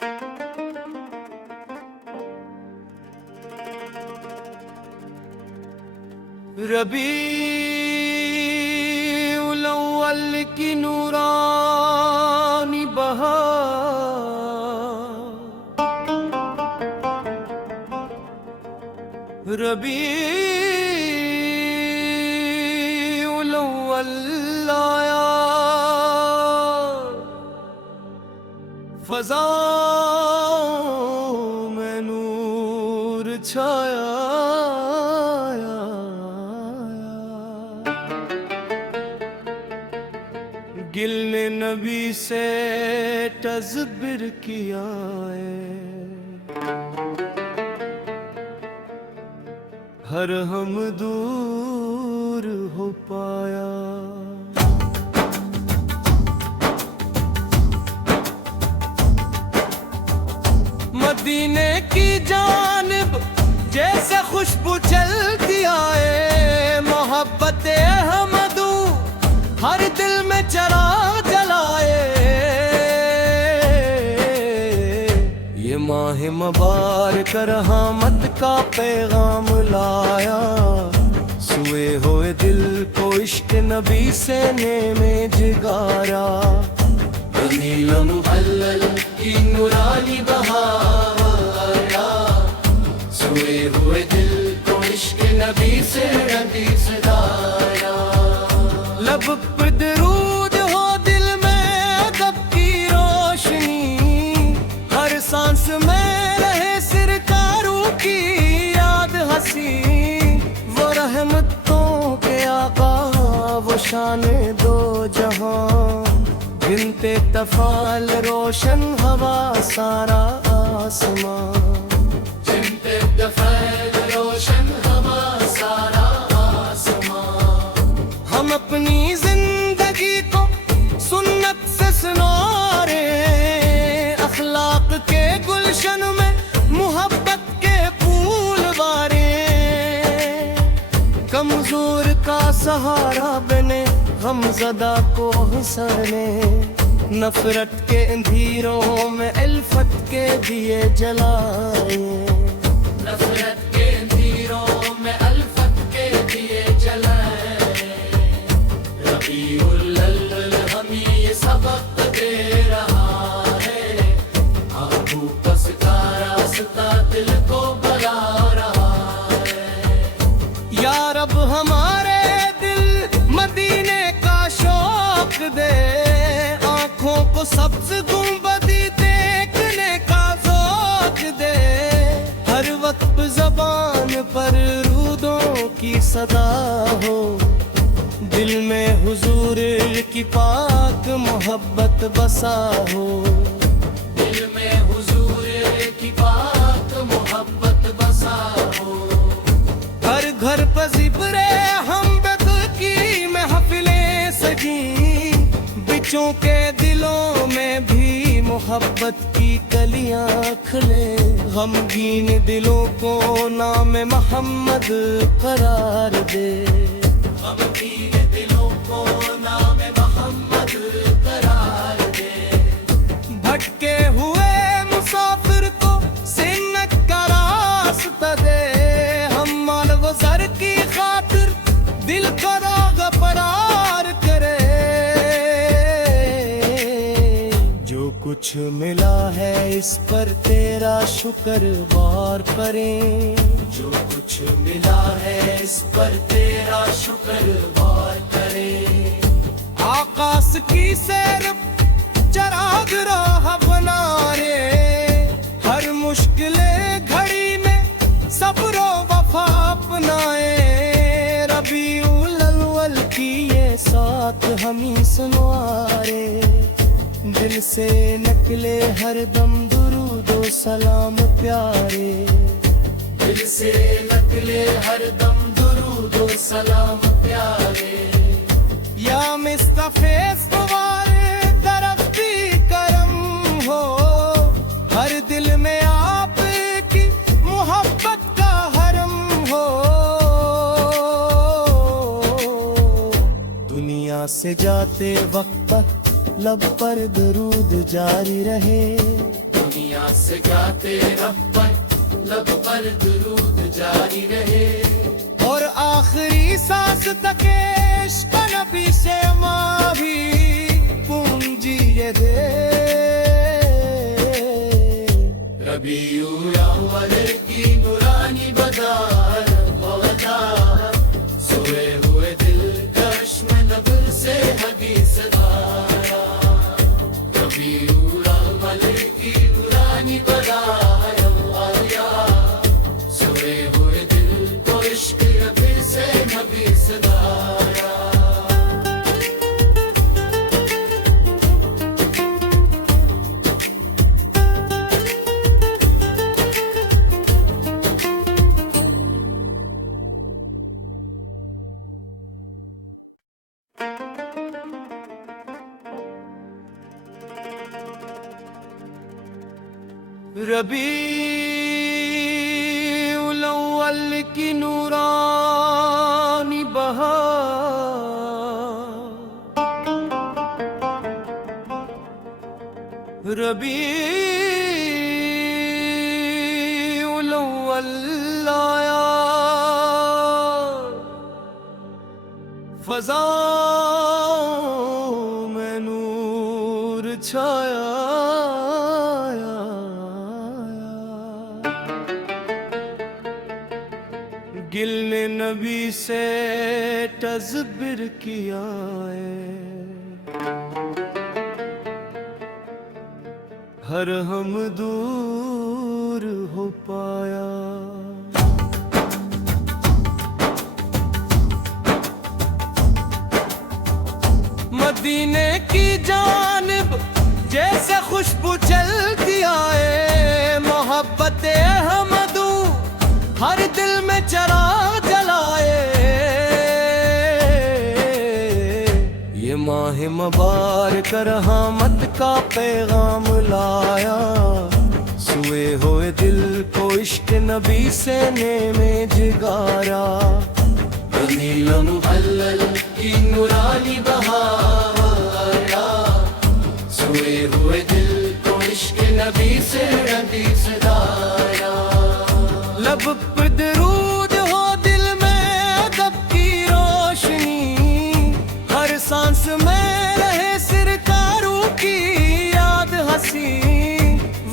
रबीउल अव्वल की नूरानी बहार, रबीउल अव्वल आया, फ़ज़ाओं में नूर छाया। गिल ने नबी से तज़बिर किया है, हर हम दूर हो पाया। मदीने की जानिब जैसे खुशबू चलती आए, मोहब्बत अहमदू हर दिल में चराग जलाए। ये माह मुबारक रहमत का पैगाम लाया, सुए हुए दिल को इश्क नबी से नेमे जिगारा। रबीउल मुहल्लल की नूरानी बहार, सुए हुए दिल को इश्क नबी से दारा। लब पे दरूद हो दिल में अदब की रोशनी, हर सांस में रहे सरकारों की याद हंसी। वो रहमतों के आका, वो शान दो जहां, बिनते तफाल रोशन हवा सारा आसमां। बिनते तफाल रोशन हवा सारा आसमां। हम अपनी जिंदगी को सुन्नत से सुनारे, अखलाक के गुलशन में मोहब्बत के फूल बारे। कमजोर का सहारा बने गमज़दा को हंसने, नफरत के अंधेरों में उल्फत के दिए जलाए। नफरत के अंधेरों में उल्फत के दिए जलाए। रबीउल अव्वल हमें ये सबक दे रहा है, आंखों पस का रास्ता दिल को बला रहा है। या रब हमारे दिल मदीने का शौक दे, आंखों को सब्ज़ गुंबदी देखने का ज़ौक़ दे। हर वक्त ज़बान पर रूदों की सदा हो, दिल में हुजूर की पाक मोहब्बत बसा हो। दिल में हुजूर की पाक मोहब्बत बसा हो। हर घर पर ज़िक्र हमद की महफिलें सजी, बिचों के दिलों में भी मोहब्बत की कलियां खिले। गमगीन दिलों को नाम मोहम्मद करार दे, गमगीन दिलों को नाम मोहम्मद करार दे। भटके हुए मुसाफिर को सिन्नत का रास्ता दे, हम माल गुज़र की खातिर दिल को राग परार करे। जो कुछ मिला है इस पर तेरा शुक्रवार करें, जो कुछ मिला है इस पर तेरा शुक्रवार करें। आकाश की सैर चराग राह बना रे, हर मुश्किले घड़ी में सब्र वफा अपनाए। रबीउल अव्वल की ये साथ हमी सुनवारे, दिल से निकले हर दम दुरूद ओ सलाम प्यारे। दिल से निकले हर दम दुरूद ओ सलाम प्यारे। या मुस्तफ़े तुम्हारे तरफ भी करम हो, हर दिल में आपकी मोहब्बत का हरम हो। दुनिया से जाते वक्त लब पर दरूद जारी रहे, दुनिया से गाते रब पर, लब पर दुरूद जारी रहे, और आखिरी सांस तक इश्क नबी से माँ भी पूंजी ये दे। रबीउल अव्वल की नूरानी बदार बदार, सोए हुए दिल कश में नब से हदीस दारा। रबीउल अव्वल की नूरानी बदार बदार, सोए हुए दिल को इश्क नबी से हदीस दारा। रबीउल अव्वल की नूरानी बहार, रबीउल अव्वल आया, फ़ज़ाओं में नूर छाया। गिल ने नबी से तज़बिर किया है, हर हम दूर हो पाया। मदीने की जानिब जैसे खुशबू चलती आए, मोहब्बत अहमदू हर दिल में चरा जलाए। ये माह मुबारक रहमत का पैगाम लाया, सोए हुए दिल को इश्क नबी से नेमे जिगारा। रबीउल अव्वल की नूरानी बहार, सोए हुए दिल को इश्क नबी से हदीस दारा। लब पे दरूद हो दिल में अदब की रोशनी, हर सांस में रहे सरकारों की याद हंसी।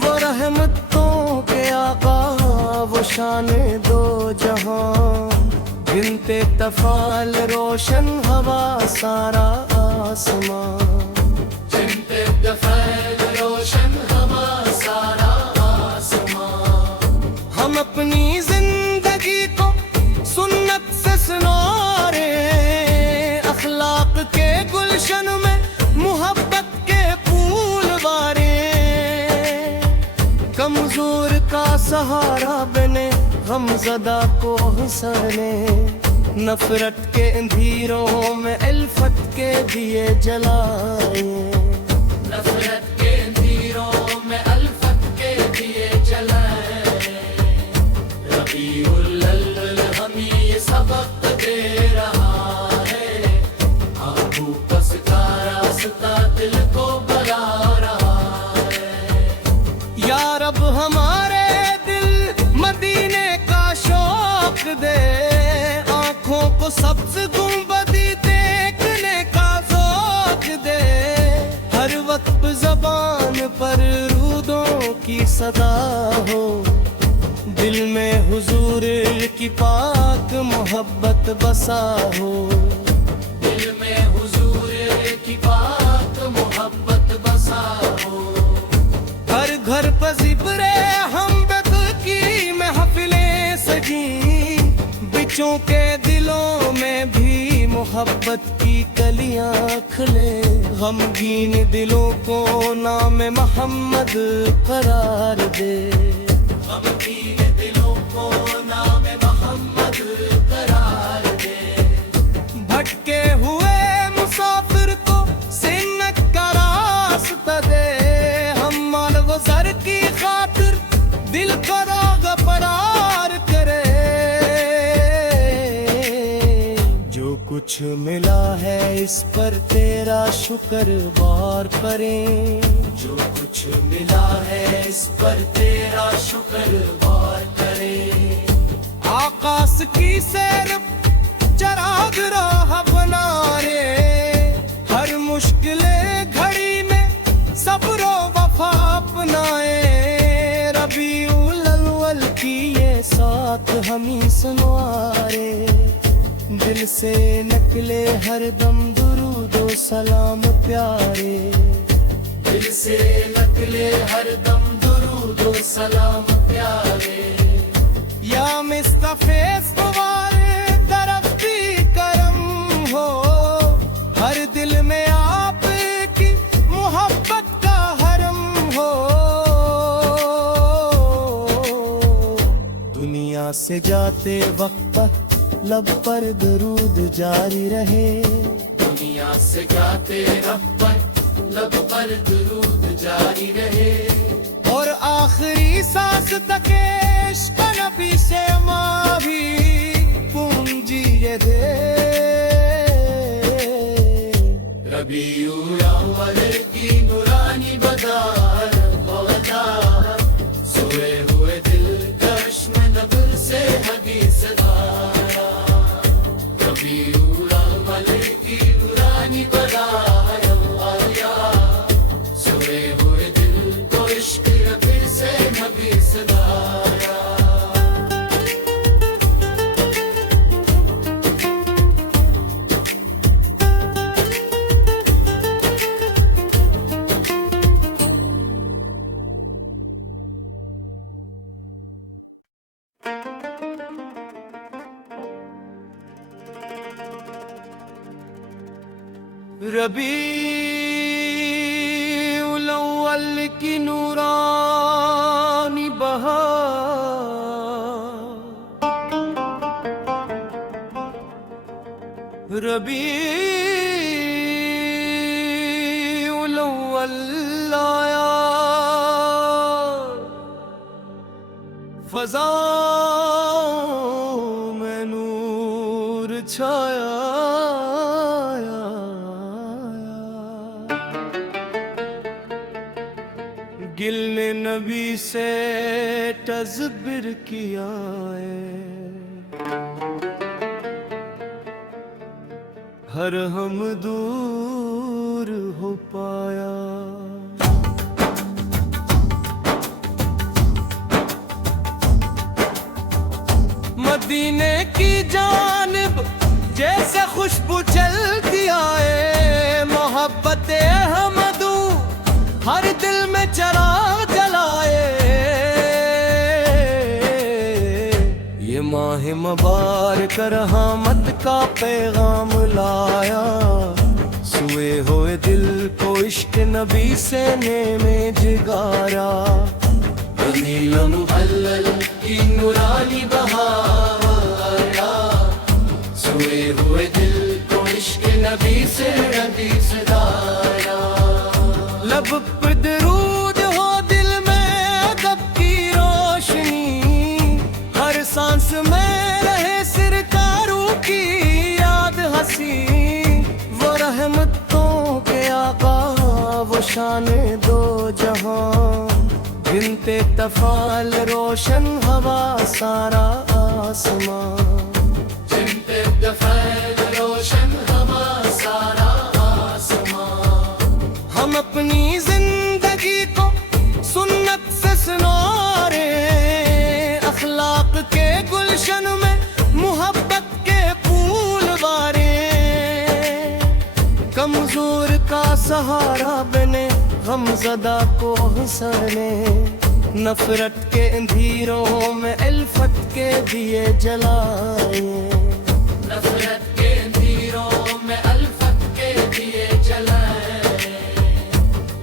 वो रहमतों के आका, वो शान दो जहां, बिनते तफाल रोशन हवा सारा आसमां। बिनते तफाल रोशन हवा सारा आसमां। हम अपनी जिंदगी को सुन्नत से सुनारे, अखलाक के गुलशन में मोहब्बत के फूल बारे। कमजोर का सहारा बने गमज़दा को हंसने, नफरत के अंधेरों में उल्फत के दिए जलाए। नफरत के अंधेरों में उल्फत के दिए जलाए। रबीउल अव्वल हमें ये सबक दे रहा है, आंखों बस का रास्ता दिल को बना रहा है। या रब हमारे दिल मदीने का शौक दे, आंखों को सब्ज़ गुंबदी देखने का ज़ौक़ दे। हर वक्त ज़बान पर रूदों की सदा हो, दिल में हुजूर की पाक मोहब्बत बसा हो। दिल में हुजूर की पाक मोहब्बत बसा हो। हर घर पर ज़िक्र हमदर्द की महफ़िलें सजी, बिचों के दिलों में भी मोहब्बत की कलियां खिले। गमगीन दिलों को नाम मोहम्मद करार दे। गमगीन दिलों को नाम मोहम्मद करार दे। भटके हुए मुसाफिर को सिन्नत का रास्ता दे। हम माल गुज़र की खातिर दिल को राग परार करे। जो कुछ कुछ मिला है इस पर तेरा शुक्रगुजार करें, जो कुछ मिला है इस पर तेरा शुक्रगुजार करें। आकाश की सैर चराग राह बना रे, हर मुश्किल घड़ी में सब्रो वफा अपनाए। रबीउल अव्वल की ये साथ हमी सुनवारे, दिल से निकले हर दम दुरूदो सलाम प्यारे, दिल से निकले हर दम दुरूदो सलाम प्यारे। या मुस्तफे तुम्हारे तरफ भी करम हो, हर दिल में आपकी मोहब्बत का हरम हो। दुनिया से जाते वक्त लब पर दरूद जारी रहे, दुनिया से जाते वक्त लब पर दरूद जारी रहे। और आखिरी सांस तक इश्क नबी से माँ भी पूंजिए दे। रबीउल अव्वल की नूरानी बदार बदार, सोए हुए दिल कश में नबर से हदीस दारा। रबीउल अव्वल की नूरानी बदार सोए हुए दिल को इश्क नबी से हदीस दारा। रबीउल अव्वल की नूरानी बहार, रबीउल अव्वल आया, फ़ज़ाओं में नूर छाया। गिल ने नबी से तज़ब्बिर किया है, हर हम दूर हो पाया। मदीने की जानिब जैसे खुशबू चलती आए, मोहब्बत अहमदू हर दिल में चरा जलाए। ये माह मुबारक रहमत का पैगाम लाया, सोए हुए दिल को इश्क नबी से नेमे जिगारा। रबीउल अव्वल की नूरानी बहार, सोए हुए दिल को इश्क नबी से हदीस दारा। लब पे दरूद हो दिल में अदब की रोशनी, हर सांस में रहे सरकारों की याद हंसी। वो रहमतों के आका वो शान दो जहां, गिनते तफाल रोशन हवा सारा आसमां। गिनते तफाल रोशन हवा सारा आसमां। हम अपनी जिंदगी को सुन्नत से सुनारे, अखलाक के गुलशन में मोहब्बत के फूल वारे। कमजोर का सहारा बने गमज़दा को हंसने, नफरत के अंधेरों में उल्फत के दिए जलाए। नफरत के अंधेरों में उल्फत के दिए जलाए।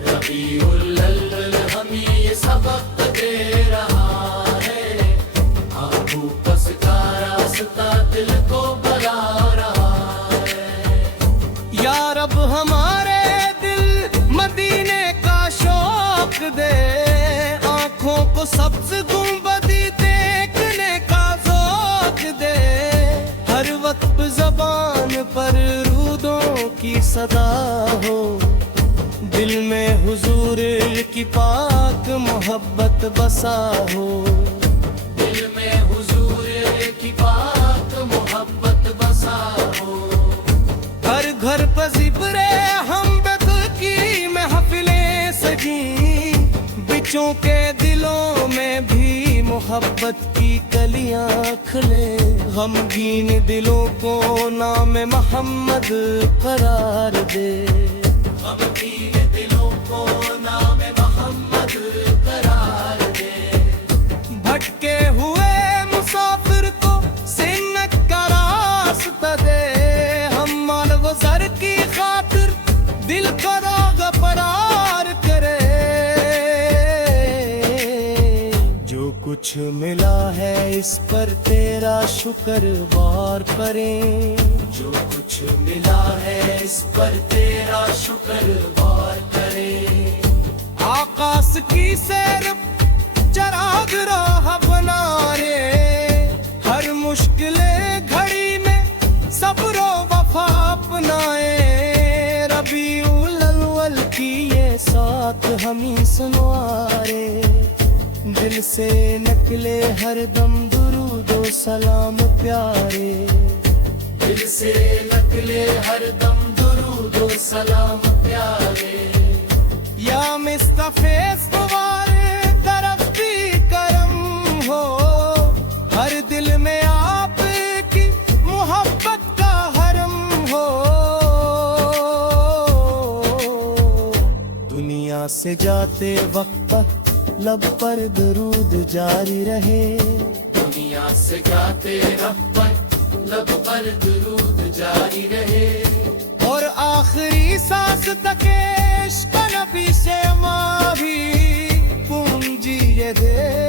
रबीउल अव्वल हमें ये सबक दे रहा है, आंखों पस का रास्ता दिल को बता रहा है। या रब हमारे दिल मदीने का शौक दे, आंखों को सब्ज गुंबदी देखने का ज़ौक़ दे। हर वक्त ज़बान पर सदा हो, दिल में हुजूर की पाक मोहब्बत बसा हो, दिल में हुजूर की पाक मोहब्बत बसा हो। हर घर पर ज़िक्र हमदर्द की महफिलें सजी, बिचों के दिलों में भी मोहब्बत की कलियां खिले। गमगीन दिलों को नाम मोहम्मद करार दे, गमगीन दिलों को नाम मोहम्मद करार दे। भटके हुए मुसाफिर को सिन्नत का रास्ता दे, हम माल गुज़र की खातिर दिल को राग परार करे। जो कुछ मिला है इस पर तेरा शुक्रवार करें, जो कुछ मिला है इस पर तेरा शुक्रवार करें। आकाश की सैर चराग राह बना रे, हर मुश्किल घड़ी में सब्र वफा अपनाए। रबीउल अव्वल की ये साथ हम ही सुनवारे, दिल से निकले हर दम दुरूदो सलाम प्यारे, दिल से निकले हर दम दुरूदो सलाम प्यारे। या मुस्तफ़े तुम्हारे तरफ भी करम हो, हर दिल में आपकी मोहब्बत का हरम हो। दुनिया से जाते वक्त लब पर दरूद जारी रहे, दुनिया से जाते वक्त लब पर दरूद जारी रहे। और आखिरी सांस तक इश्क नबी से माँ भी पूंजी ये दे।